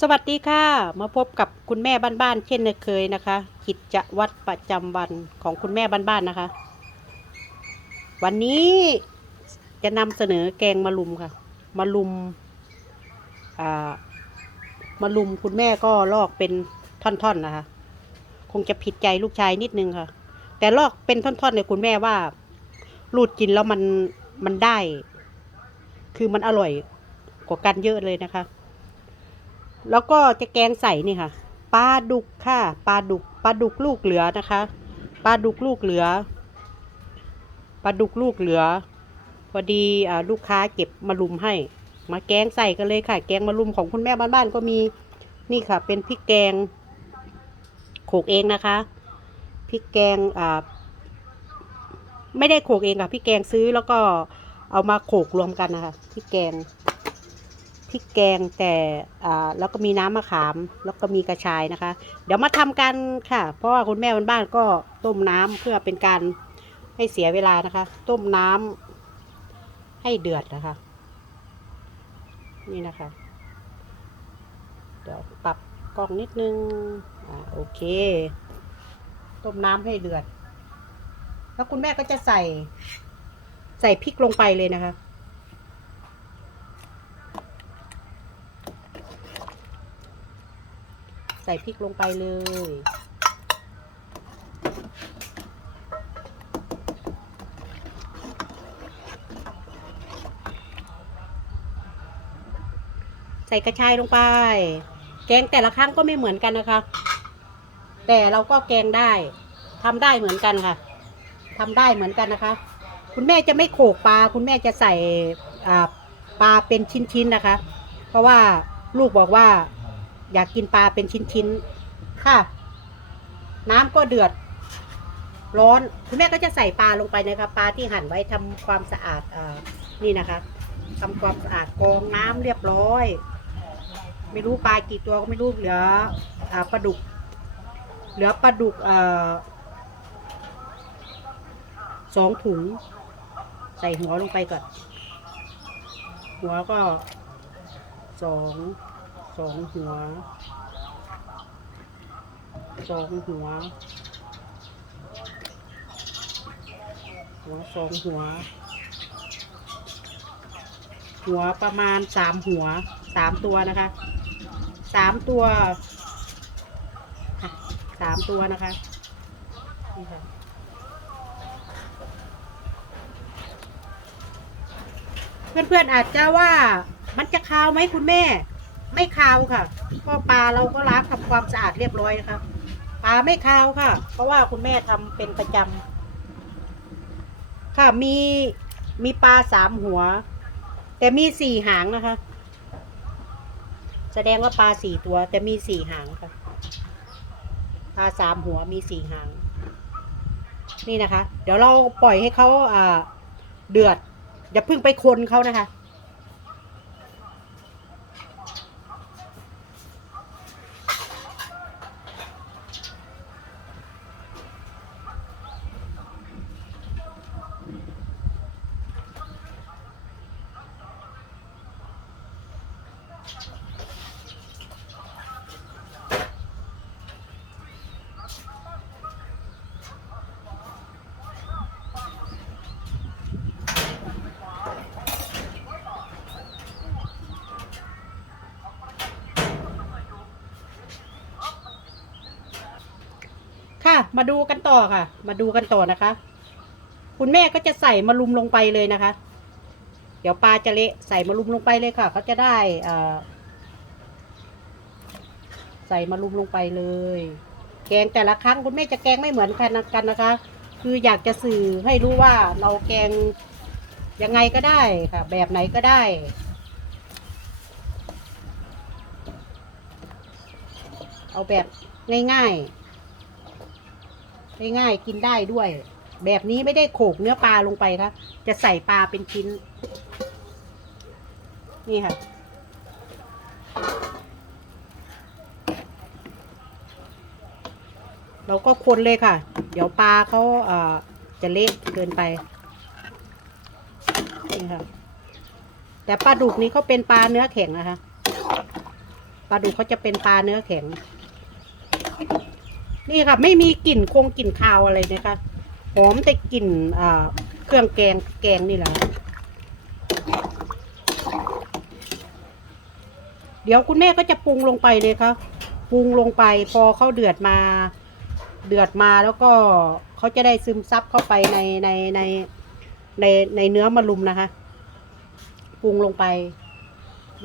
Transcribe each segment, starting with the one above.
สวัสดีค่ะ มาพบกับคุณแม่บ้านๆเช่นเคยนะคะ กิจวัตรประจำวันของคุณแม่บ้านๆนะคะ วันนี้จะนำเสนอแกงมะลุมค่ะมะลุมอ่ามะลุมคุณแม่ก็ลอกเป็นท่อนๆนะคะ คงจะผิดใจลูกชายนิดนึงค่ะ แต่ลอกเป็นท่อนๆเนี่ยคุณแม่ว่ารูดกินแล้วมันมันได้ คือมันอร่อยกว่ากันเยอะเลยนะคะ แล้วก็จะแกงใส่นี่ค่ะปลาดุกค่ะปลาดุกปลาดุกลูกเหลือนะคะปลาดุกลูกเหลือปลาดุกลูกเหลือพอดีอลูกค้าเก็บมาลุมให้ มาแกงใส่กันเลยค่ะ แกงมาลุมของคุณแม่บ้านๆก็มีนี่ค่ะ เป็นพริกแกงโขกเองนะคะพริกแกงอ่าไม่ได้โขกเองค่ะพริกแกงซื้อแล้วก็เอามาโขกรวมกันนะคะพริกแกง พริกแกงแต่อ่าแล้วก็มีน้ำมะขาม แล้วก็มีกระชายนะคะ เดี๋ยวมาทำกันค่ะ เพราะว่าคุณแม่บ้านก็ต้มน้ำเพื่อเป็นการให้เสียเวลานะคะ ต้มน้ำให้เดือดนะคะ นี่นะคะ เดี๋ยวปรับกล้องนิดนึงอ่าโอเค ต้มน้ำให้เดือด แล้วคุณแม่ก็จะใส่ใส่พริกลงไปเลยนะคะ ส่พริกลงไปเลย ใส่กระชายลงไป แกงแต่ละครั้งก็ไม่เหมือนกันนะคะ แต่เราก็แกงได้ทำได้เหมือนกันค่ะทำได้เหมือนกันนะคะ คุณแม่จะไม่โขกปลา คุณแม่จะใส่ปลาเป็นชิ้นๆนะคะ เพราะว่าลูกบอกว่า อยากกินปลาเป็นชิ้นๆ ค่ะ น้ำก็เดือด ร้อน คุณแม่ก็จะใส่ปลาลงไปนะคะ ปลาที่หั่นไว้ทำความสะอาดอนี่นะคะทำความสะอาดกองน้ำเรียบร้อย ไม่รู้ปลากี่ตัวก็ไม่รู้เหลืออปลาดุก เหลือปลาดุกอสองถุง ใส่หัวลงไปก่อน หัวก็สอง สองหัวสองหัว หัวสองหัว หัวประมาณสามหัวสามตัวนะคะสามตัวสามตัวนะคะนี่ค่ะเพื่อนๆอาจจะว่ามันจะคาวไหมคุณแม่ ไม่คาวค่ะก็ปลาเราก็ล้างทำความสะอาดเรียบร้อยนะครับปลาไม่คาวค่ะ เพราะว่าคุณแม่ทำเป็นประจำค่ะมีมีปลาสามหัว แต่มีสี่หางนะคะ แสดงว่าปลาสี่ตัว แต่มีสี่หางค่ะปลาสามหัวมีสี่หาง นี่นะคะ เดี๋ยวเราปล่อยให้เขาเดือดอย่าเพิ่งไปคนเขานะคะ ค่ะ มาดูกันต่อค่ะ มาดูกันต่อนะคะ คุณแม่ก็จะใส่มะรุมลงไปเลยนะคะ เดี๋ยวปลาจะเละใส่มะรุมลงไปเลยค่ะเขาจะได้อ่าใส่มะรุมลงไปเลย แกงแต่ละครั้งคุณแม่จะแกงไม่เหมือนกันนะกันนะคะ คืออยากจะสื่อให้รู้ว่าเราแกงยังไงก็ได้ค่ะ แบบไหนก็ได้เอาแบบง่ายๆ ง่ายๆกินได้ด้วย แบบนี้ไม่ได้โขกเนื้อปลาลงไปครับ จะใส่ปลาเป็นชิ้น นี่ค่ะ เราก็คนเลยค่ะ เดี๋ยวปลาเขาเอ่อจะเละเกินไปนี่ค่ะแต่ปลาดุกนี้เขาเป็นปลาเนื้อแข็งนะคะปลาดุกเขาจะเป็นปลาเนื้อแข็ง นี่ค่ะ ไม่มีกลิ่นคงกลิ่นคาวอะไรนะคะหอมแต่กลิ่นเครื่องแกงแกงนี่แหละเดี๋ยวคุณแม่ก็จะปรุงลงไปเลยค่ะปรุงลงไปพอเขาเดือดมา เดือดมาแล้วก็เขาจะได้ซึมซับเข้าไปในในในในในเนื้อมะรุมนะคะปรุงลงไป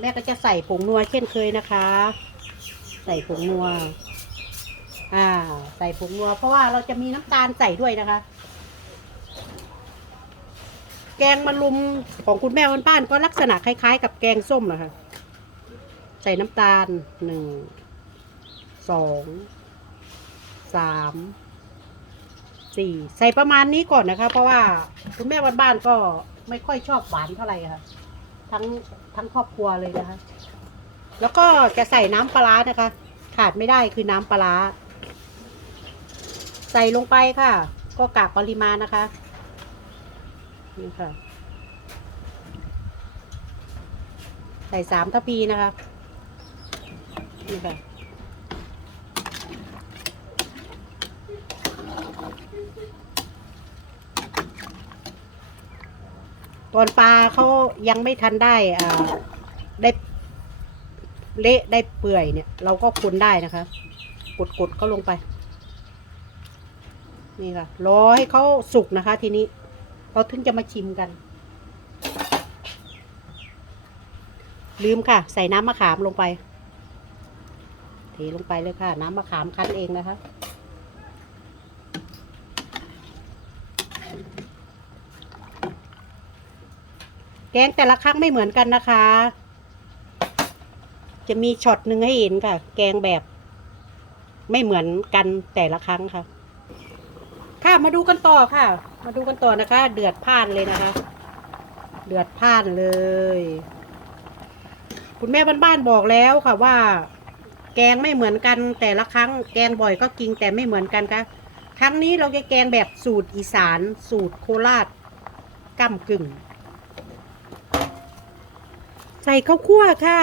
แม่ก็จะใส่ผงนัวเช่นเคยนะคะ ใส่ผงนัว อ่า ใส่ผงนัวเพราะว่าเราจะมีน้ำตาลใส่ด้วยนะคะ แกงมะรุมของคุณแม่บ้านๆก็ลักษณะคล้ายๆ กับแกงส้มนะคะใส่น้ำตาลหนึ่งสองสามสี่ใส่ประมาณนี้ก่อนนะคะ เพราะว่าคุณแม่บ้านๆก็ไม่ค่อยชอบหวานเท่าไหร่ค่ะ ทั้งทั้งครอบครัวเลยนะคะ แล้วก็จะใส่น้ำปลานะคะ ขาดไม่ได้คือน้ำปลาร้า ใส่ลงไปค่ะ ก็กากปริมาณนะคะ นี่ค่ะ ใส่สามทัพพีนะคะ นี่ค่ะตอนปลาเขายังไม่ทันได้อ่าได้เละได้เปื่อยเนี่ย เราก็คนได้นะคะ กดกดเขาลงไป นี่ค่ะ รอให้เขาสุกนะคะ ทีนี้ เราถึงจะมาชิมกัน ลืมค่ะ ใส่น้ำมะขามลงไป เทลงไปเลยค่ะ น้ำมะขามคั้นเองนะคะแกงแต่ละครั้งไม่เหมือนกันนะคะ จะมีช็อตหนึ่งให้เห็นค่ะ แกงแบบ ไม่เหมือนกันแต่ละครั้งค่ะ ค่ะมาดูกันต่อค่ะ มาดูกันต่อนะคะ เดือดพ่านเลยนะคะ เดือดพ่านเลย คุณแม่บ้านๆบอกแล้วค่ะว่า แกงไม่เหมือนกันแต่ละครั้งแกงบ่อยก็กินแต่ไม่เหมือนกันค่ะครั้งนี้เราจะแกงแบบสูตรอีสาน สูตรโคราชก้ำกึ่ง ใส่ข้าวคั่วค่ะ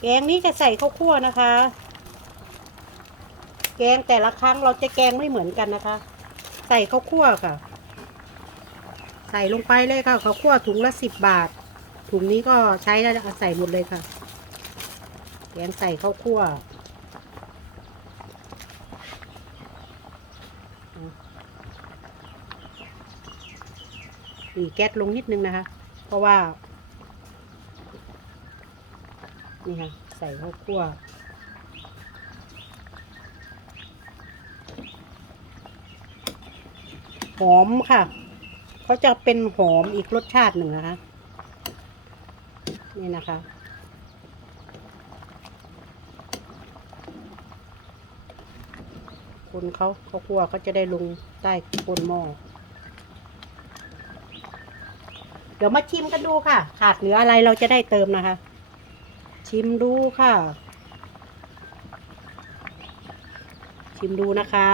แกงนี้จะใส่ข้าวคั่วนะคะ กงแต่ละครั้งเราจะแกงไม่เหมือนกันนะคะ ใส่ข้าวคั่วค่ะ ใส่ลงไปเลยค่ะข้าวคั่วถุงละสิบบาท ถุงนี้ก็ใช้แล้วใส่หมดเลยค่ะ แกงใส่ข้าวคั่วนี่แก๊สลงนิดนึงนะคะ เพราะว่า นี่ค่ะ ใส่ข้าวคั่ว หอมค่ะ เขาจะเป็นหอมอีกรสชาติหนึ่งนะคะ นี่นะคะ คนเขาเขาคั่วเขาจะได้ลงใต้ก้นหม้อ เดี๋ยวมาชิมกันดูค่ะ ขาดเหลืออะไรเราจะได้เติมนะคะ ชิมดูค่ะ ชิมดูนะคะ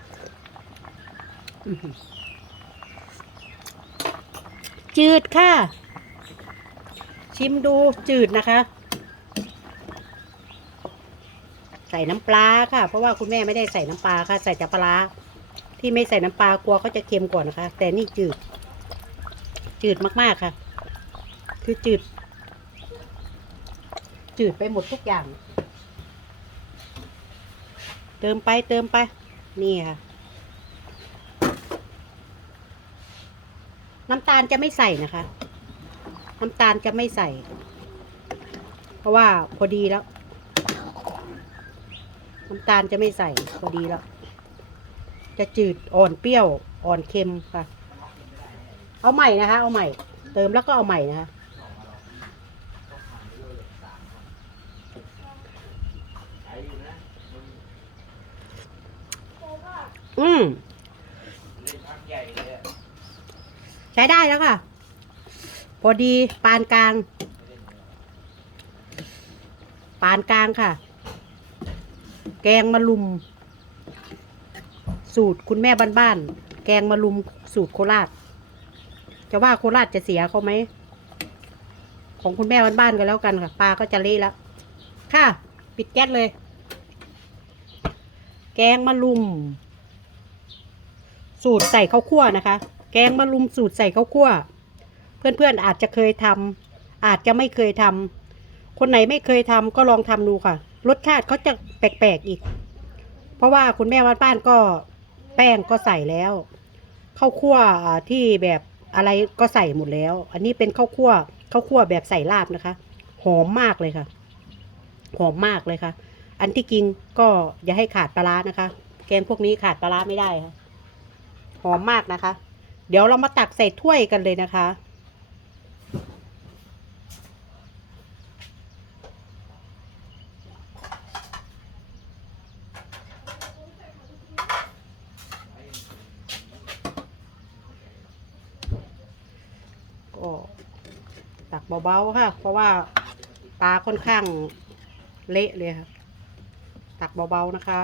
อื้อหือ จืดค่ะ ชิมดูจืดนะคะ ใส่น้ำปลาค่ะ เพราะว่าคุณแม่ไม่ได้ใส่น้ำปลาค่ะ ใส่แต่ปลาที่ไม่ใส่น้ำปลากลัวเขาจะเค็มกว่านะคะ แต่นี่จืด จืดมากๆค่ะ คือจืด จืดไปหมดทุกอย่าง เติมไปเติมไป นี่ค่ะ น้ำตาลจะไม่ใส่นะคะ น้ำตาลจะไม่ใส่ เพราะว่าพอดีแล้ว น้ำตาลจะไม่ใส่พอดีแล้ว จะจืดอ่อนเปรี้ยวอ่อนเค็มค่ะ เอาใหม่นะคะ เอาใหม่ เติมแล้วก็เอาใหม่นะคะอืม ใช้ได้แล้วค่ะ พอดีปานกลาง ปานกลางค่ะ แกงมะลุม สูตรคุณแม่บ้านๆแกงมะลุมสูตรโคราช จะว่าโคราชจะเสียเขาไหม ของคุณแม่บ้านๆกันแล้วกันค่ะปลาก็จะเละแล้ว ค่ะ ปิดแก๊สเลย แกงมะลุม สูตรใส่ข้าวคั่วนะคะ แกงมะลุมสูตรใส่ข้าวคั่ว เพื่อนๆอาจจะเคยทำอาจจะไม่เคยทำคนไหนไม่เคยทำก็ลองทำดูค่ะ รสชาติเขาจะแปลกๆอีก เพราะว่าคุณแม่วัดบ้านก็แป้งก็ใส่แล้วข้าวคั่วที่แบบอะไรก็ใส่หมดแล้ว อันนี้เป็นข้าวคั่วข้าวคั่วแบบใส่ลาบนะคะ หอมมากเลยค่ะ หอมมากเลยค่ะ อันที่กินก็อย่าให้ขาดปลาร้านะคะ แกงพวกนี้ขาดปลาร้าไม่ได้ค่ะ หอมมากนะคะ เดี๋ยวเรามาตักใส่ถ้วยกันเลยนะคะ ก็ตักเบาๆค่ะ เพราะว่าปลาค่อนข้างเละเลยค่ะ ตักเบาๆนะคะ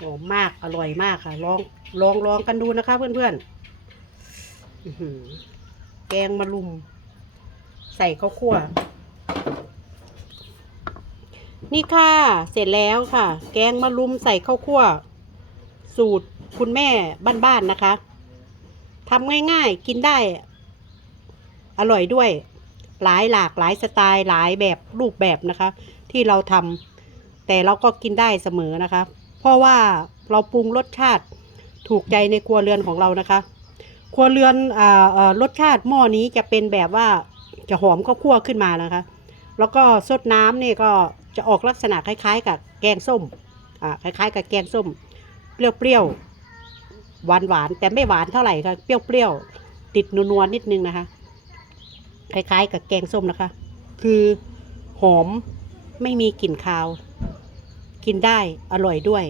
หอมมากอร่อยมากค่ะ ลองลองลองกันดูนะคะ เพื่อนๆอื้อหือแกงมะลุม ใส่ข้าวคั่ว นี่ค่ะ เสร็จแล้วค่ะ แกงมะลุมใส่ข้าวคั่ว สูตรคุณแม่บ้านๆนะคะทำง่ายๆ กินได้ อร่อยด้วย หลายหลากหลายสไตล์หลายแบบรูปแบบนะคะ ที่เราทำแต่เราก็กินได้เสมอนะคะ เพราะว่าเราปรุงรสชาติถูกใจในครัวเรือนของเรานะคะ ครัวเรือนออรสชาติหม้อนี้จะเป็นแบบว่าจะหอมข้าวคั่วขึ้นมานะคะ แล้วก็ซดน้ำนี่ก็จะออกลักษณะคล้าย ๆ กับแกงส้มอ่าคล้าย ๆ กับแกงส้ม เปรี้ยวๆหวานๆแต่ไม่หวานเท่าไหร่ค่ะเปรี้ยวๆติดนัวๆนิดนึงนะคะ คล้าย ๆ กับแกงส้มนะคะ คือหอมไม่มีกลิ่นคาว กินได้อร่อยด้วย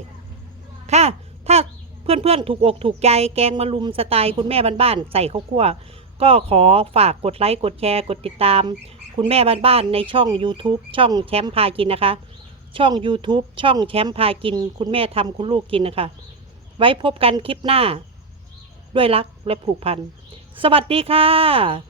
ค่ะ ถ้าเพื่อนๆถูกอกถูกใจแกงมะลุมสไตล์คุณแม่บ้านๆใส่ข้าวคั่ว ก็ขอฝากกดไลค์กดแชร์กดติดตาม คุณแม่บ้านๆในช่อง YouTube ช่องแชมป์พากินนะคะ ช่อง YouTube ช่องแชมป์พากิน คุณแม่ทำคุณลูกกินนะคะ ไว้พบกันคลิปหน้า ด้วยรักและผูกพัน สวัสดีค่ะ